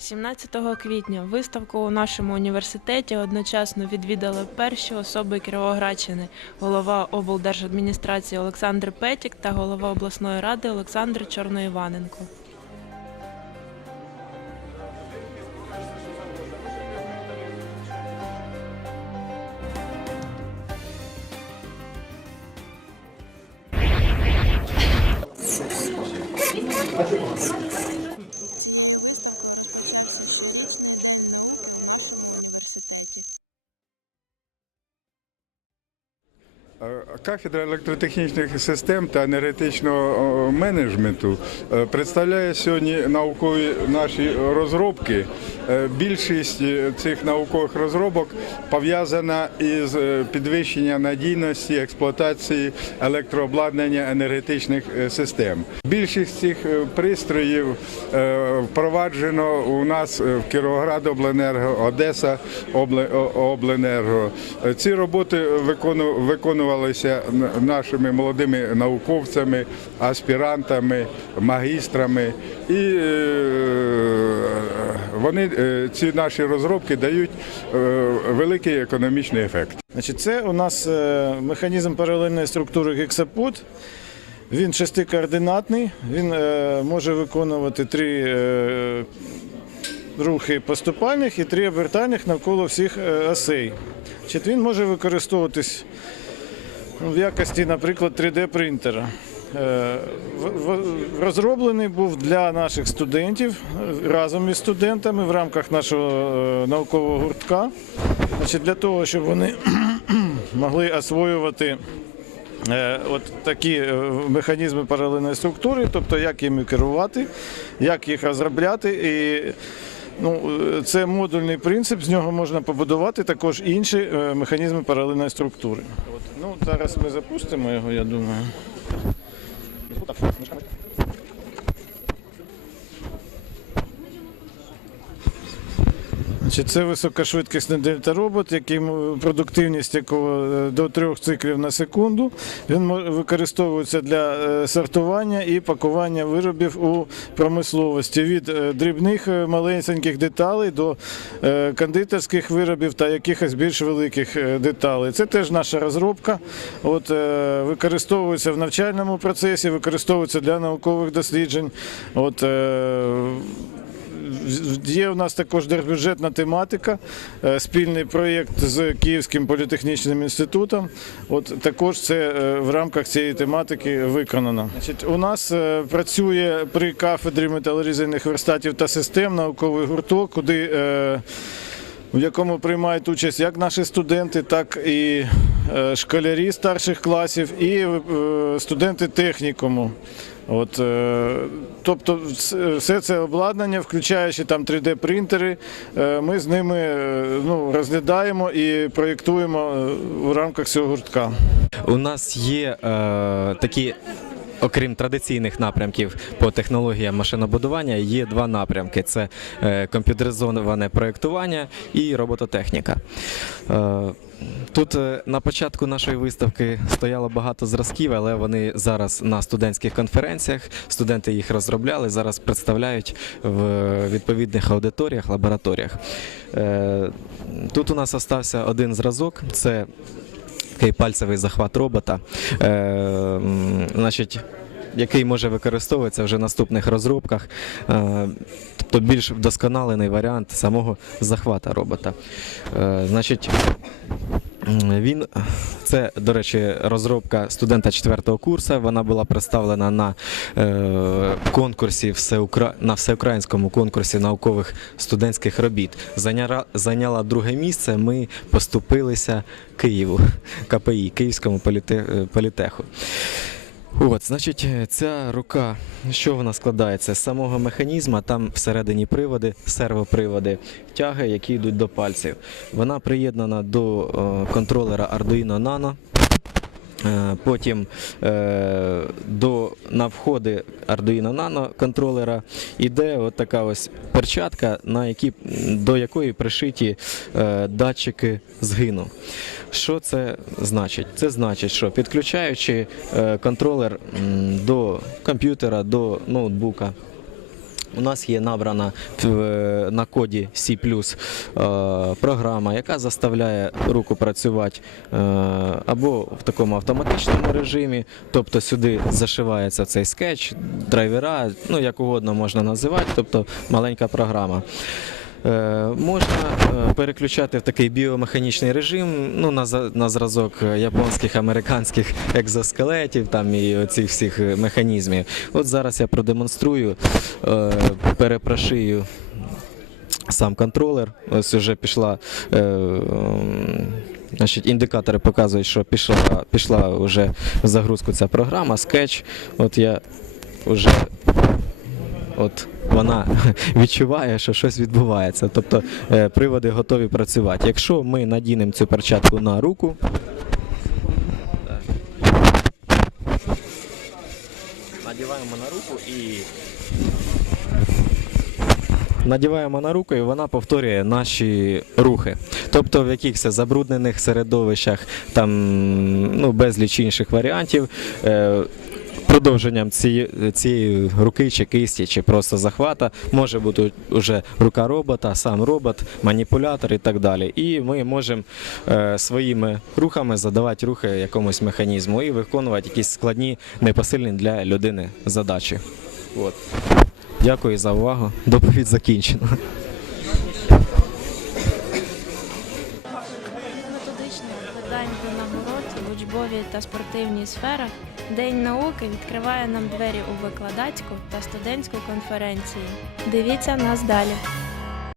17 квітня виставку у нашому університеті одночасно відвідали перші особи Кіровоградщини, голова облдержадміністрації Олександр Петік та голова обласної ради Олександр Чорноіваненко. Кафедра електротехнічних систем та енергетичного менеджменту е, представляє сьогодні наукові наші розробки. Е, Більшість е, цих наукових розробок пов'язана із підвищенням надійності експлуатації електрообладнання енергетичних систем. Більшість цих пристроїв впроваджено у нас в Кіровоградобленерго, Одеса Обленерго. Ці роботи викону- виконувалися н- нашими молодими науковцями, аспірантами, магістрами. І е, вони е, ці наші розробки дають е, великий економічний ефект. Значить, це у нас механізм паралельної структури гексапод. Він шестикоординатний, він може виконувати три рухи поступальних і три обертальних навколо всіх осей. Він може використовуватись в якості, наприклад, 3D-принтера. Е, Розроблений був для наших студентів е, разом із студентами в рамках нашого е, наукового гуртка. Значить, для того, щоб вони могли освоювати от такі механізми паралельної структури, тобто як їми керувати, як їх розробляти. І ну, е, це модульний принцип, з нього можна побудувати також інші е, механізми паралельної структури. Ну, зараз ми запустимо його, я думаю. Значить, Це високошвидкісний дельта-робот, який продуктивність якого е, до трьох циклів на секунду. Він використовується для е, сортування і пакування виробів у промисловості від е, дрібних маленьких деталей до кондитерських виробів та якихось більш великих деталей. Це теж наша розробка. От, використовується в навчальному процесі, використовується для наукових досліджень. От, Є у нас також держбюджетна тематика, е, спільний проєкт з Київським політехнічним інститутом. От також це е, в рамках цієї тематики виконано. Значить, у нас е, працює при кафедрі металорізальних верстатів та систем науковий гурток, куди в якому приймають участь як наші студенти, так і е, школярі старших класів, і е, студенти технікуму. От, е, тобто, все це обладнання, включаючи там 3D-принтери, е, ми з ними ну, розглядаємо і проєктуємо у рамках цього гуртка. У нас є е, такі. Окрім традиційних напрямків по технологіям машинобудування, є два напрямки: це е, комп'ютеризоване проєктування і робототехніка. Е, Тут е, на початку нашої виставки стояло багато зразків, але вони зараз на студентських конференціях. Студенти їх розробляли, зараз представляють в відповідних аудиторіях, лабораторіях. Тут у нас остався один зразок. Це такий пальцевий захват робота, е, значить, який може використовуватися вже в наступних розробках. Е, тобто більш вдосконалений варіант самого захвата робота. Е, значить, він це, до речі, розробка студента 4 курсу. Вона була представлена на е, конкурсі всеукра... на всеукраїнському конкурсі наукових студентських робіт. Зайняла, зайняла друге місце. Ми поступилися Києву, КПІ, Київському політе... політеху. От, значить, е, ця рука, що вона складається? З самого механізму, там всередині приводи, сервоприводи, тяги, які йдуть до пальців. Вона приєднана до е, контролера Arduino Nano. Е, Потім е, до, на входи Arduino Nano контролера йде от така ось перчатка, на які, до якої пришиті е, датчики згину. Що це значить? Це значить, що підключаючи контролер до комп'ютера, до ноутбука, У нас є набрана на коді C++ е, програма, яка заставляє руку працювати е, або в такому автоматичному режимі, тобто сюди зашивається цей скетч, драйвера, ну як угодно можна називати, тобто маленька програма. Е, Можна е, переключати в такий біомеханічний режим, ну на, на зразок японських, американських екзоскелетів там і оцих всіх механізмів. От зараз я продемонструю, е, перепрошую сам контролер. Ось вже пішла. Значить, індикатори показують, що пішла, пішла вже в загрузку ця програма, скетч. От я вже от вона відчуває, що щось відбувається. Тобто е, приводи готові працювати. Якщо ми надінемо цю перчатку на руку. Надіваємо на руку і. Надіваємо на руку і вона повторює наші рухи. Тобто в якихось забруднених середовищах, там ну, безліч інших варіантів. Е, Продовженням цієї, цієї руки чи кисті, чи просто захвата може бути вже рука робота, сам робот, маніпулятор і так далі. І ми можемо е, своїми рухами задавати рухи якомусь механізму і виконувати якісь складні, непосильні для людини задачі. От. Дякую за увагу. Доповідь закінчена. Методичних видань до нагород в учбовій та спортивній сферах День науки відкриває нам двері у викладацьку та студентську конференції. Дивіться нас далі.